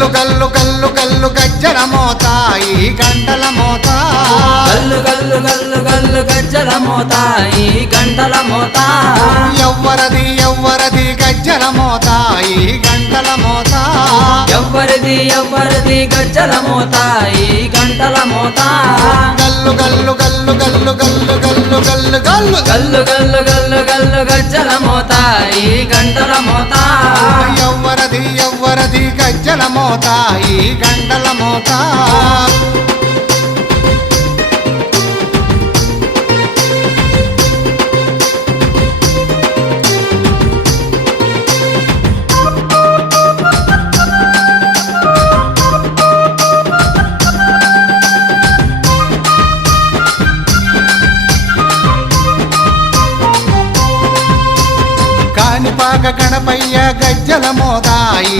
గల్లు గల్లు గల్లు గల్లు గజ్జల మోత ఈ గంటల మోత గల్లు గల్లు గల్లు గల్లు గజ్జల మోత ఈ గంటల మోత ఎవ్వరది ఎవ్వరది గజ్జల మోత ఈ గంటల మోత ఎవ్వరిది ఎవ్వరిది గజ్జల మోత ఈ గంటల మోత గల్లు గల్లు గల్లు గల్లు గల్లు గల్లు గల్లు గల్లు గల్లు గల్లు గల్లు గల్లు గజ్జల మోత ఈ గంటల మోత ఎవ్వరది ఎవ్వరది గజ్జల మోత ఈ గంటల మోత కాణిపాక గణపయ్య గజ్జల మోత